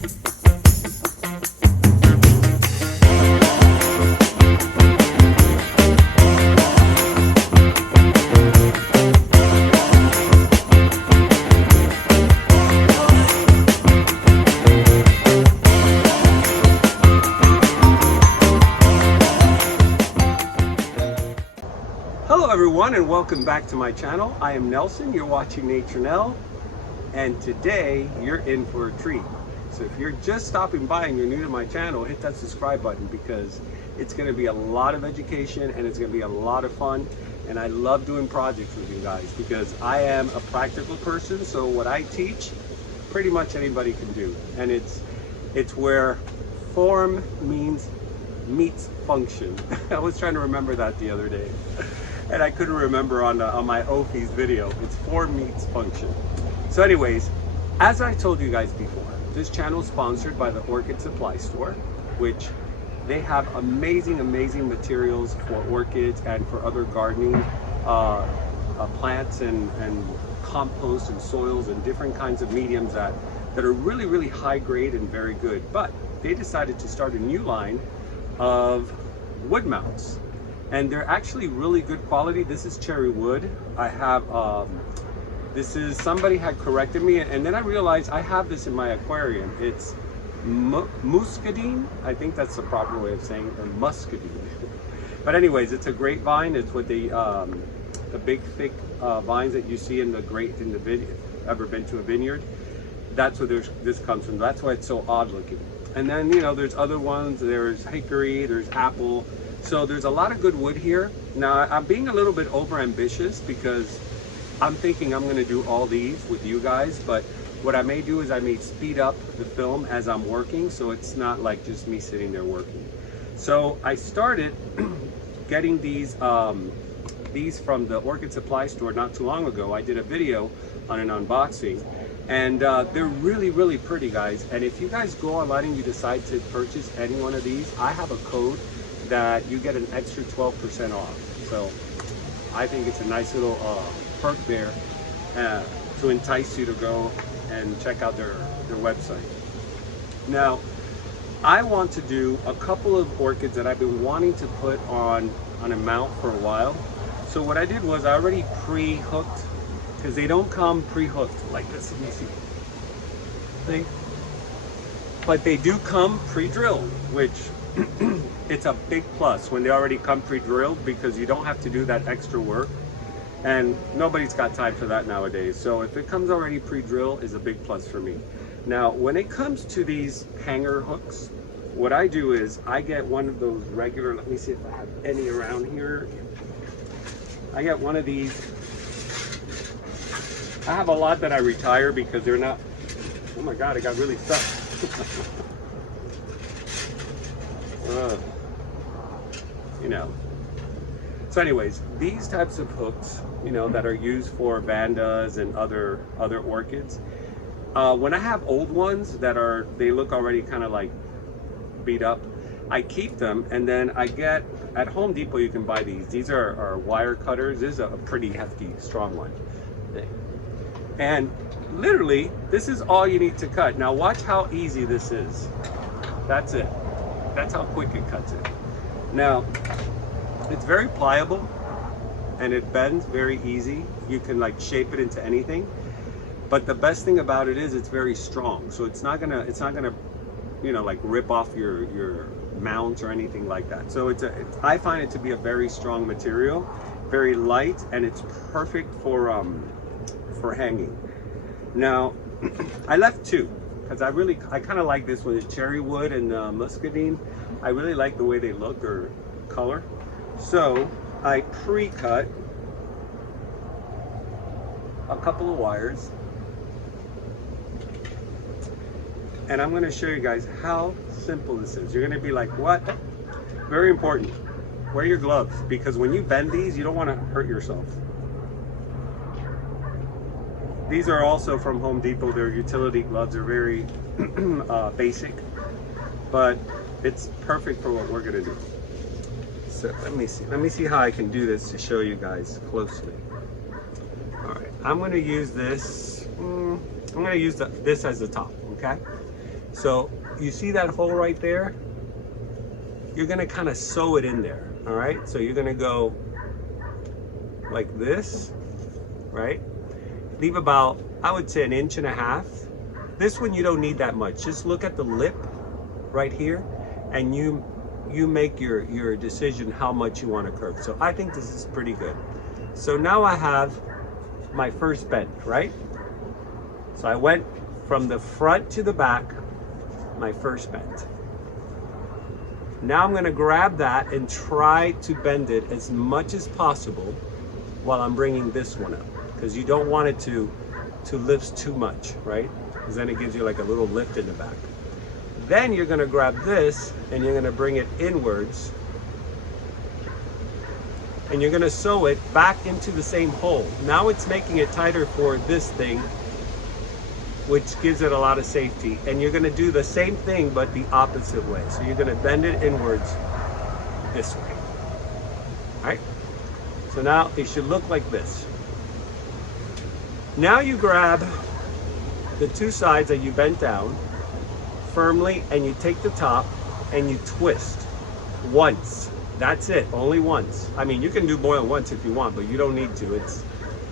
Hello everyone and welcome back to my channel. I am Nelson, you're watching Nature Nell, and today you're in for a treat. So if you're just stopping by and you're new to my channel, hit that subscribe button because it's going to be a lot of education and it's going to be a lot of fun. And I love doing projects with you guys because I am a practical person, so what I teach pretty much anybody can do. And it's where form meets function. I was trying to remember that the other day. And I couldn't remember on my Ophi's video. It's form meets function. So anyways, as I told you guys before, this channel is sponsored by the Orchid Supply Store, which they have amazing materials for orchids and for other gardening plants and compost and soils and different kinds of mediums that are really high grade and very good. But they decided to start a new line of wood mounts. And they're actually really good quality. This is cherry wood. I have, somebody had corrected me, and then I realized I have this in my aquarium. It's muscadine. I think that's the proper way of saying it, or muscadine. But anyways, it's a grapevine. It's with the big thick vines that you see in the vineyard. Ever been to a vineyard? That's where this comes from. That's why it's so odd looking. And then, you know, there's other ones. There's hickory, there's apple. So there's a lot of good wood here. Now I'm being a little bit over ambitious because I'm thinking I'm going to do all these with you guys, but what I may do is I may speed up the film as I'm working, so it's not like just me sitting there working. So I started getting these from the Orchid Supply Store not too long ago. I did a video on an unboxing, and they're really pretty, guys. And if you guys go online and you decide to purchase any one of these, I have a code that you get an extra 12% off. So I think it's a nice little perk there to entice you to go and check out their website. Now, I want to do a couple of orchids that I've been wanting to put on a mount for a while. So what I did was I already pre-hooked, because they don't come pre-hooked like this. Let me see. But they do come pre-drilled, which it's a big plus when they already come pre-drilled, because you don't have to do that extra work, and nobody's got time for that nowadays. So if it comes already pre-drilled, is a big plus for me. Now when it comes to these hanger hooks, what I do is I get one of those regular, let me see if I have any around here. I get one of these. I have a lot that I retire because they're not, oh my god, it got really stuck. You know. So anyways, these types of hooks, you know, that are used for vandas and other orchids, when I have old ones that they look already kind of like beat up, I keep them, and then I get at Home Depot, you can buy these are wire cutters. This is a pretty hefty, strong one, and literally this is all you need to cut. Now watch how easy this is. That's it. That's how quick it cuts it. Now, it's very pliable and it bends very easy. You can like shape it into anything. But the best thing about it is it's very strong. So it's not gonna, you know, like rip off your mount or anything like that. So I find it to be a very strong material, very light, and it's perfect for hanging. Now, I left two, because I kind of like this one, the cherry wood and muscadine. I really like the way they look, or color. So I pre-cut a couple of wires, and I'm going to show you guys how simple this is. You're going to be like, what? Very important. Wear your gloves, because when you bend these, you don't want to hurt yourself. These are also from Home Depot. They're utility gloves. They're very basic, but it's perfect for what we're gonna do. So let me see how I can do this to show you guys closely. All right, I'm gonna use this. I'm gonna use this as the top, okay? So you see that hole right there? You're gonna kind of sew it in there, all right? So you're gonna go like this, right? Leave about, I would say, 1.5 inches. This one you don't need that much. Just look at the lip right here, and you make your decision how much you want to curve. So I think this is pretty good. So now I have my first bend, right? So I went from the front to the back, my first bend. Now I'm gonna grab that and try to bend it as much as possible while I'm bringing this one up, because you don't want it to lift too much, right? Because then it gives you like a little lift in the back. Then you're gonna grab this and you're gonna bring it inwards, and you're gonna sew it back into the same hole. Now it's making it tighter for this thing, which gives it a lot of safety. And you're gonna do the same thing, but the opposite way. So you're gonna bend it inwards this way, all right? So now it should look like this. Now you grab the two sides that you bent down firmly, and you take the top and you twist once. That's it, only once. I mean, you can do more than once if you want, but you don't need to.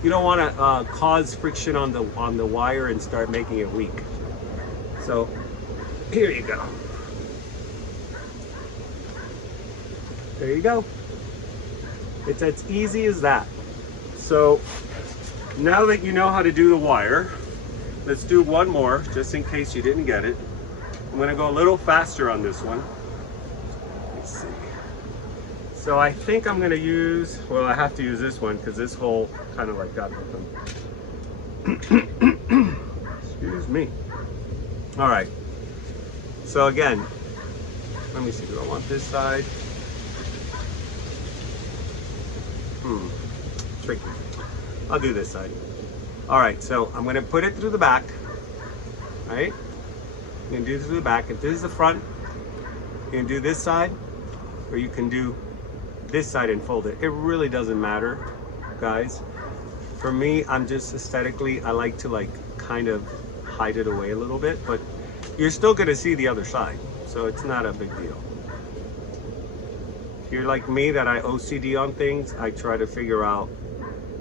You don't want to cause friction on the wire and start making it weak. So here you go. There you go. It's as easy as that. So now that you know how to do the wire, let's do one more just in case you didn't get it. I'm gonna go a little faster on this one. Let's see. So I think I'm gonna use, well, I have to use this one because this hole kind of like got them. Excuse me. All right. So again, let me see, do I want this side? Tricky. I'll do this side. All right, so I'm gonna put it through the back, right? You can do this through the back. If this is the front, you can do this side, or you can do this side and fold it. It really doesn't matter, guys. For me, I'm just aesthetically, I like to like kind of hide it away a little bit, but you're still gonna see the other side, so it's not a big deal. If you're like me, that I OCD on things, I try to figure out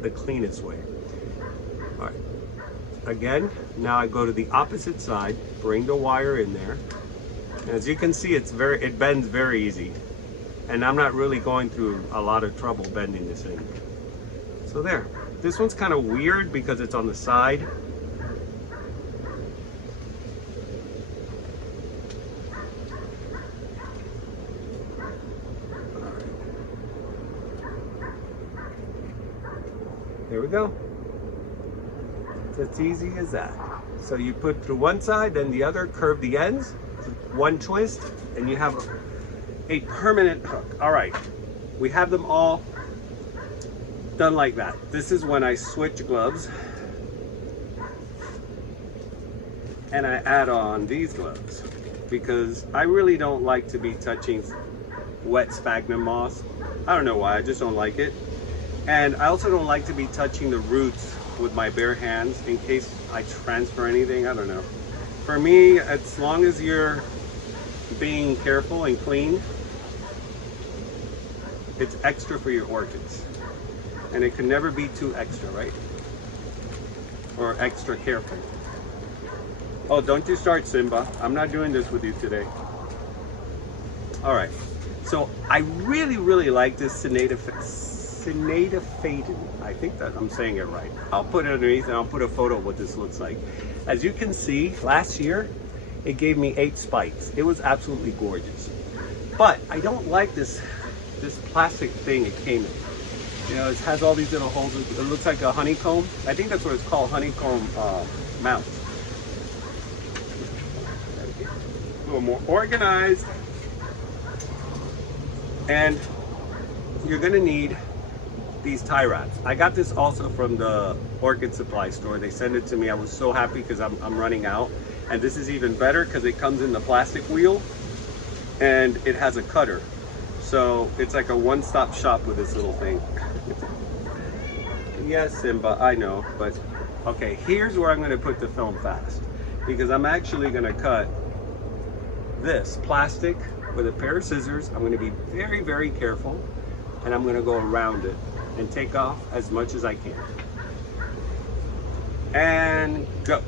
the cleanest way. All right. Again, now I go to the opposite side, bring the wire in there. As you can see, it bends very easy. And I'm not really going through a lot of trouble bending this thing. So there. This one's kind of weird because it's on the side. There we go. It's as easy as that. So you put through one side, then the other, curve the ends, one twist, and you have a permanent hook. All right, we have them all done like that. This is when I switch gloves and I add on these gloves, because I really don't like to be touching wet sphagnum moss. I don't know why, I just don't like it. And I also don't like to be touching the roots with my bare hands in case I transfer anything. I don't know. For me, as long as you're being careful and clean, it's extra for your orchids. And it can never be too extra, right? Or extra careful. Oh, don't you start, Simba. I'm not doing this with you today. All right. So I really, really like this Phalaenopsis. I think that I'm saying it right. I'll put it underneath and I'll put a photo of what this looks like. As you can see, last year, it gave me 8 spikes. It was absolutely gorgeous. But I don't like this plastic thing it came in. You know, it has all these little holes. It looks like a honeycomb. I think that's what it's called, honeycomb mount. A little more organized. And you're gonna need these tie wraps. I got this also from the Orchid Supply Store. They sent it to me. I was so happy because I'm running out. And this is even better because it comes in the plastic wheel and it has a cutter. So it's like a one-stop shop with this little thing. Yes, Simba, I know, but okay, here's where I'm gonna put the film fast, because I'm actually gonna cut this plastic with a pair of scissors. I'm going to be very, very careful, and I'm going to go around it and take off as much as I can. And go.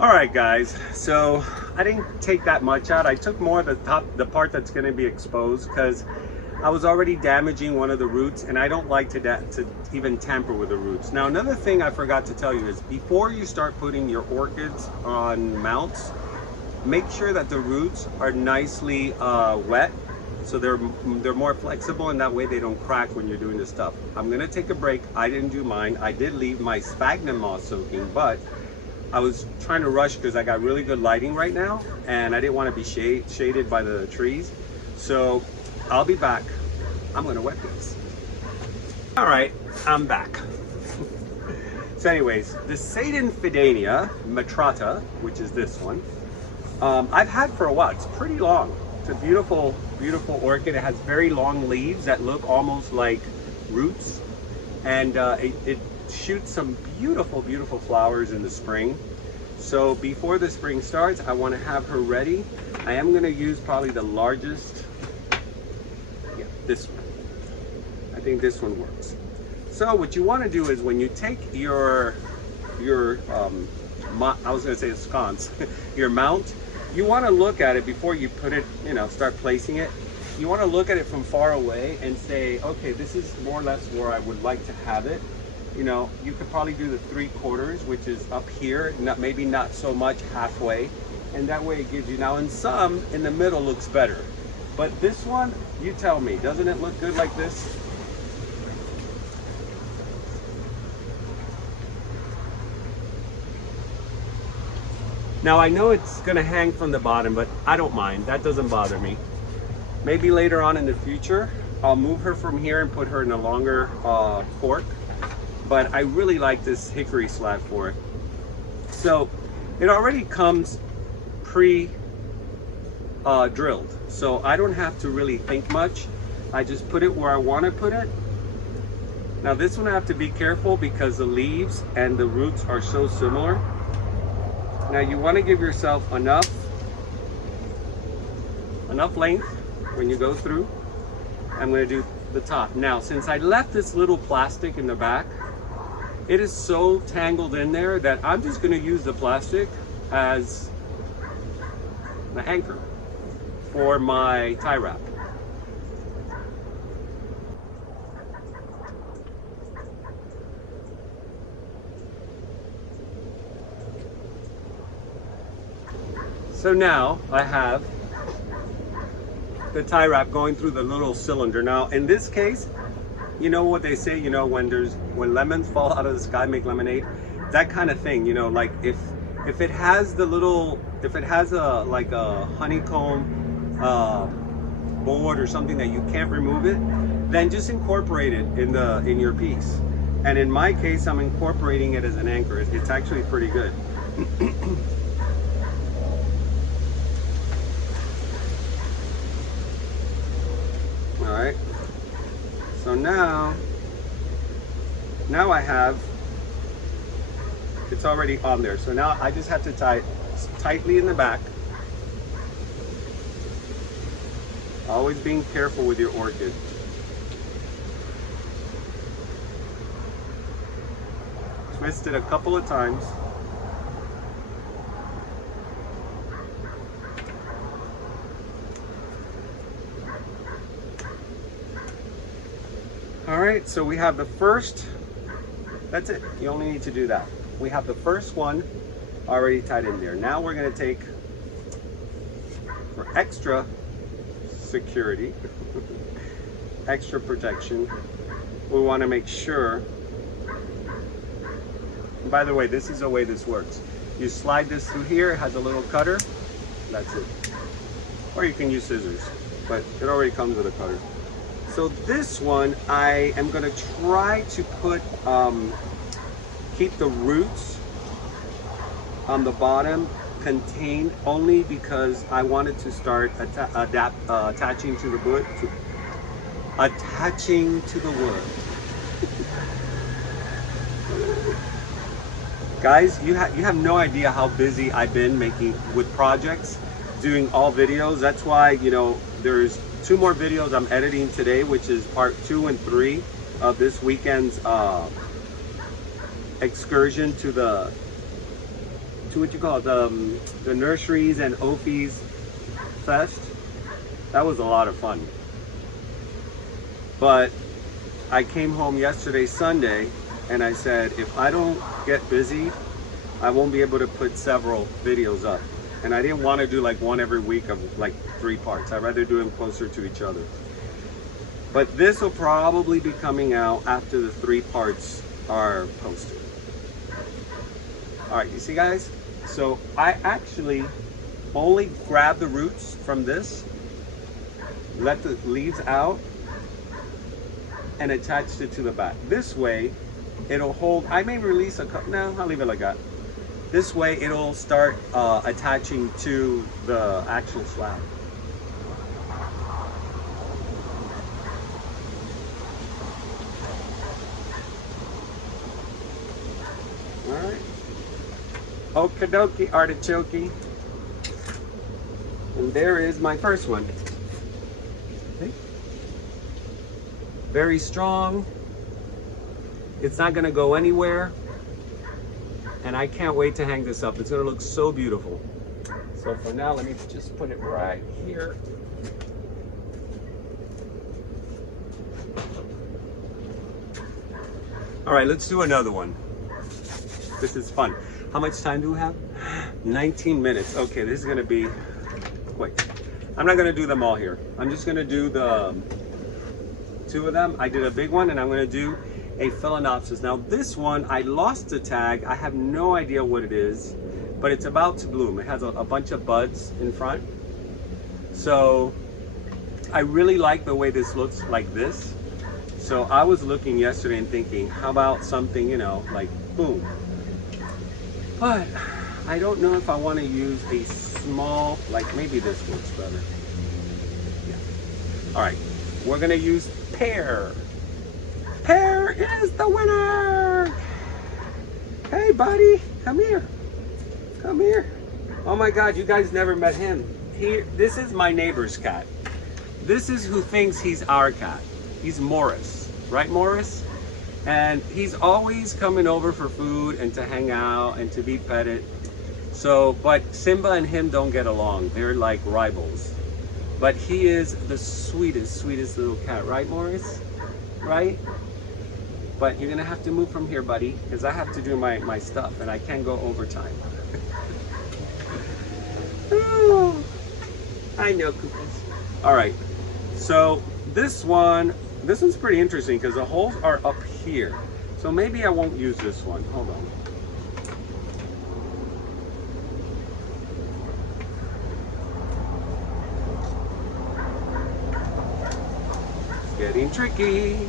All right, guys, so I didn't take that much out. I took more of the part that's going to be exposed, because I was already damaging one of the roots, and I don't like to even tamper with the roots. Now, another thing I forgot to tell you is, before you start putting your orchids on mounts, make sure that the roots are nicely wet, so they're more flexible, and that way they don't crack when you're doing this stuff. I'm going to take a break. I didn't do mine. I did leave my sphagnum moss soaking, but I was trying to rush because I got really good lighting right now, and I didn't want to be shaded by the trees. So I'll be back. I'm going to wet these. All right, I'm back. So anyways, the Seidenfidania matrata, which is this one, I've had for a while. It's pretty long. It's a beautiful, beautiful orchid. It has very long leaves that look almost like roots, and it shoots some beautiful, beautiful flowers in the spring. So before the spring starts, I want to have her ready. I am going to use probably the largest. Yeah, this one. I think this one works. So what you want to do is, when you take your I was going to say a sconce, your mount, you want to look at it before you put it, start placing it. You want to look at it from far away and say, okay, this is more or less where I would like to have it. You could probably do the 3/4, which is up here, maybe not so much halfway, and that way it gives you, now in some, in the middle looks better. But this one, you tell me, doesn't it look good like this? Now I know it's gonna hang from the bottom, but I don't mind, that doesn't bother me. Maybe later on in the future, I'll move her from here and put her in a longer fork. But I really like this hickory slab for it. So it already comes pre-drilled. So I don't have to really think much. I just put it where I want to put it. Now this one I have to be careful because the leaves and the roots are so similar. Now you want to give yourself enough length when you go through. I'm going to do the top. Now, since I left this little plastic in the back, it is so tangled in there that I'm just going to use the plastic as the anchor for my tie wrap. So now I have the tie wrap going through the little cylinder. Now in this case, you know what they say, when lemons fall out of the sky make lemonade, that kind of thing, like if it has a like a honeycomb board or something that you can't remove it, then just incorporate it in your piece. And in my case, I'm incorporating it as an anchor. It's actually pretty good. All right. So now I have, it's already on there. So now I just have to tie it tightly in the back. Always being careful with your orchid. Twist it a couple of times. All right, so we have the first, that's it. You only need to do that. We have the first one already tied in there. Now we're gonna take, for extra security, extra protection, we wanna make sure, and by the way, this is the way this works. You slide this through here, it has a little cutter, that's it. Or you can use scissors, but it already comes with a cutter. So this one, I am gonna try to put, keep the roots on the bottom contained only because I wanted to start attaching to the wood. Attaching to the wood. Guys, you have no idea how busy I've been making with projects, doing all videos. That's why, you know, there's 2 more videos I'm editing today, which is part 2 and 3 of this weekend's excursion to what you call it, the nurseries and Ophies Fest. That was a lot of fun. But I came home yesterday, Sunday, and I said, if I don't get busy, I won't be able to put several videos up. And I didn't want to do like one every week of like 3 parts. I'd rather do them closer to each other. But this will probably be coming out after the 3 parts are posted. All right, you see guys? So I actually only grab the roots from this, let the leaves out, and attached it to the back. This way, it'll hold. I may release a couple. No, I'll leave it like that. This way, it'll start attaching to the actual slab. All right. Okie dokie, artichoke. And there is my first one. Okay. Very strong. It's not gonna go anywhere. And I can't wait to hang this up. It's gonna look so beautiful. So for now, let me just put it right here. All right, let's do another one. This is fun. How much time do we have? 19 minutes. Okay, this is gonna be quick. I'm not gonna do them all here. I'm just gonna do the 2 of them. I did a big one, and I'm gonna do a phalaenopsis. Now this one, I lost the tag. I have no idea what it is, but it's about to bloom. It has a bunch of buds in front. So I really like the way this looks like this. So I was looking yesterday and thinking, how about something, you know, like boom. But I don't know if I want to use a small, like maybe this works better. Yeah. All right, we're gonna use pear. Pear is the winner. Hey buddy, come here. Come here. Oh my God, you guys never met him. This is my neighbor's cat. This is who thinks he's our cat. He's Morris, right Morris? And he's always coming over for food and to hang out and to be petted. So, but Simba and him don't get along. They're like rivals. But he is the sweetest, sweetest little cat, right Morris? Right? But you're gonna have to move from here, buddy, because I have to do my stuff and I can't go overtime. Oh, I know, cookies. All right, so this one's pretty interesting because the holes are up here. So maybe I won't use this one. Hold on. It's getting tricky.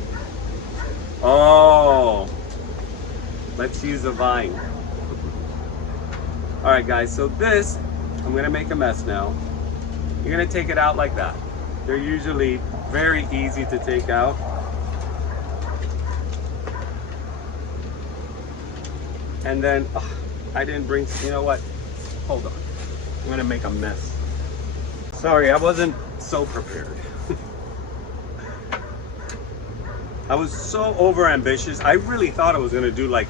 Oh, let's use a vine. All right, guys, so this, I'm gonna make a mess now. You're gonna take it out like that. They're usually very easy to take out. And then, I didn't bring, you know what? Hold on, I'm gonna make a mess. Sorry, I wasn't so prepared. I was so over ambitious. I really thought I was gonna do like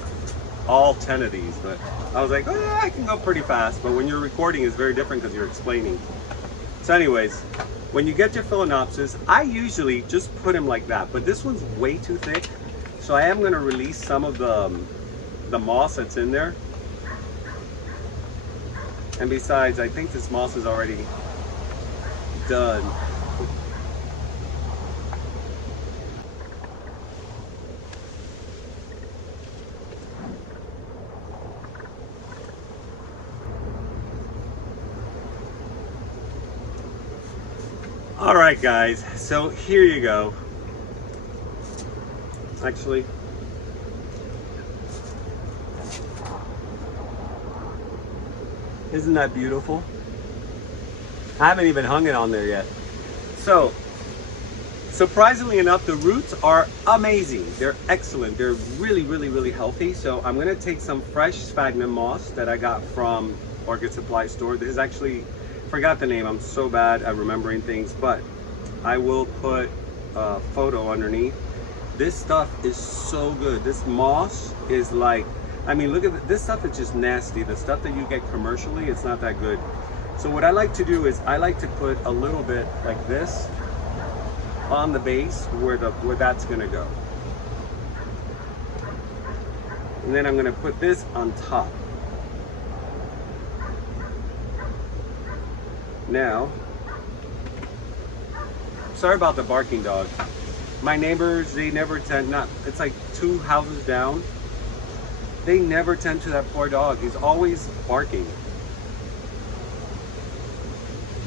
all 10 of these, but I was like, oh, I can go pretty fast. But when you're recording, it's very different because you're explaining. So anyways, when you get your phalaenopsis, I usually just put him like that, but this one's way too thick. So I am gonna release some of the moss that's in there. And besides, I think this moss is already done. All right, guys, so here you go. Actually, Isn't that beautiful? I haven't even hung it on there yet. So, surprisingly enough, the roots are amazing. They're excellent. They're really, really, really healthy. So I'm gonna take some fresh sphagnum moss that I got from Orchid Supply Store. This is actually, forgot the name. I'm so bad at remembering things, but I will put a photo underneath. This stuff is so good. This moss is like, I mean, look at this stuff is just nasty. The stuff that you get commercially, it's not that good. So what I like to do is I like to put a little bit like this on the base where that's gonna go. And then I'm gonna put this on top. Now, sorry about the barking dog. My neighbors, they never tend, it's like 2 houses down. They never tend to that poor dog. He's always barking.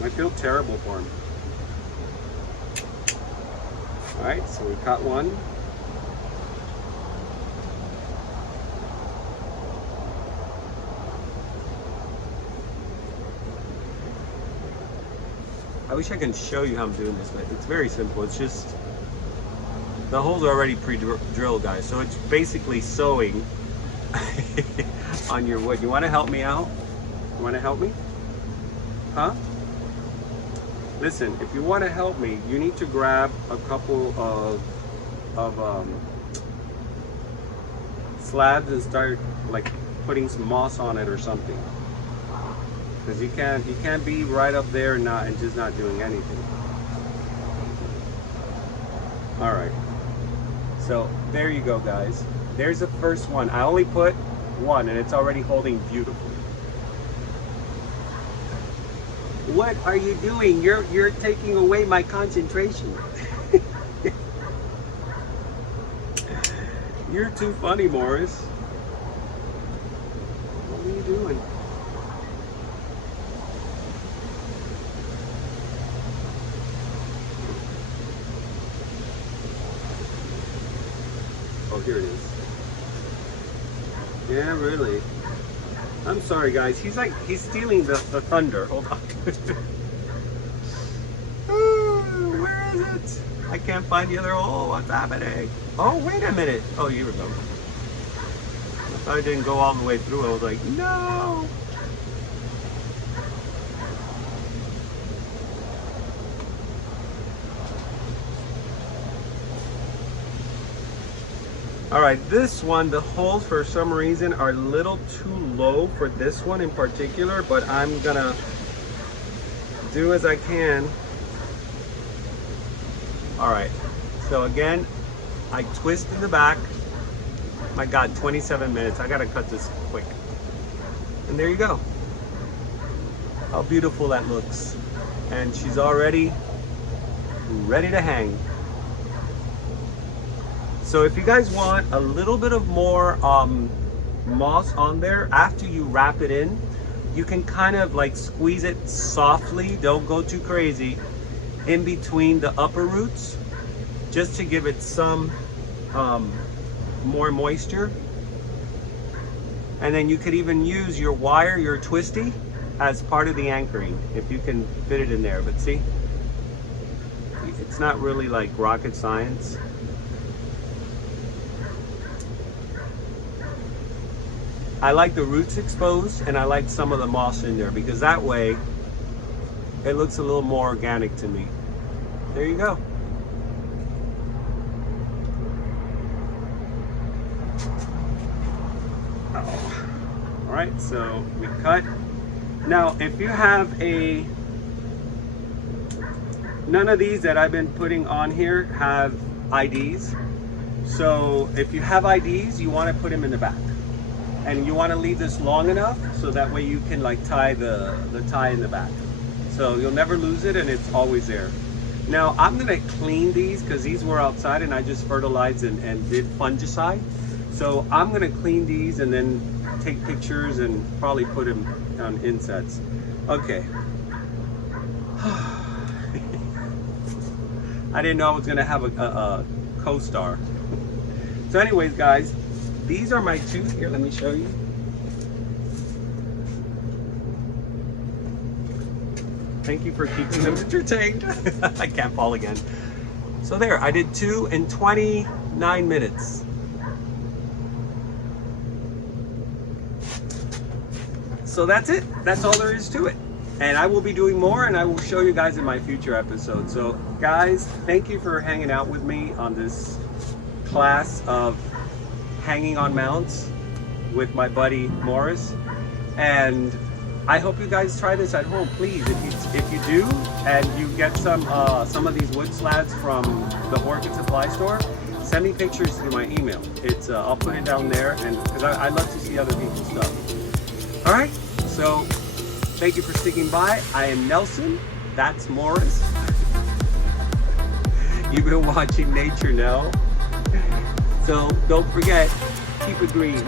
I feel terrible for him. All right, so we caught one. I wish I can show you how I'm doing this, but it's very simple. It's just, the holes are already pre-drilled, guys. So it's basically sewing on your wood. You want to help me out? You want to help me? Huh? Listen, if you want to help me, you need to grab a couple of slabs and start like putting some moss on it or something. Because you can't be right up there and just not doing anything. All right. So there you go, guys. There's the first one. I only put one and it's already holding beautifully. What are you doing? You're taking away my concentration. You're too funny, Morris. What are you doing? Oh, here it is. Yeah, really. I'm sorry, guys. He's stealing the thunder. Hold on. Where is it? I can't find the other hole. What's happening? Oh, wait a minute. Oh, you remember. I thought I didn't go all the way through. I was like, no. All right, this one, the holes for some reason are a little too low for this one in particular, but I'm gonna do as I can. All right, so again, I twist in the back. My God, 27 minutes. I gotta cut this quick. And there you go. How beautiful that looks. And she's already ready to hang. So if you guys want a little bit of more moss on there, after you wrap it in, you can kind of like squeeze it softly, don't go too crazy, in between the upper roots, just to give it some more moisture. And then you could even use your wire, your twisty, as part of the anchoring, if you can fit it in there. But see, it's not really like rocket science. I like the roots exposed and I like some of the moss in there because that way it looks a little more organic to me. There you go. Oh. All right, so we cut. Now, if you have none of these that I've been putting on here have IDs. So if you have IDs, you want to put them in the back. And you want to leave this long enough so that way you can like tie the tie in the back. So you'll never lose it and it's always there. Now I'm gonna clean these because these were outside and I just fertilized and did fungicide. So I'm gonna clean these and then take pictures and probably put them on insets. Okay. I didn't know I was gonna have a co-star. So anyways, guys, these are my two. Here, let me show you. Thank you for keeping them entertained. I can't fall again. So there, I did 2 in 29 minutes. So that's it. That's all there is to it. And I will be doing more, and I will show you guys in my future episodes. So guys, thank you for hanging out with me on this class of hanging on mounts with my buddy Morris. And I hope you guys try this at home, please. If you do, and you get some of these wood slabs from the Orchid Supply Store, send me pictures through my email. It's I'll put it down there, and because I love to see other people's stuff. All right, so thank you for sticking by. I am Nelson. That's Morris. You've been watching Nature Now. So don't forget, keep it green.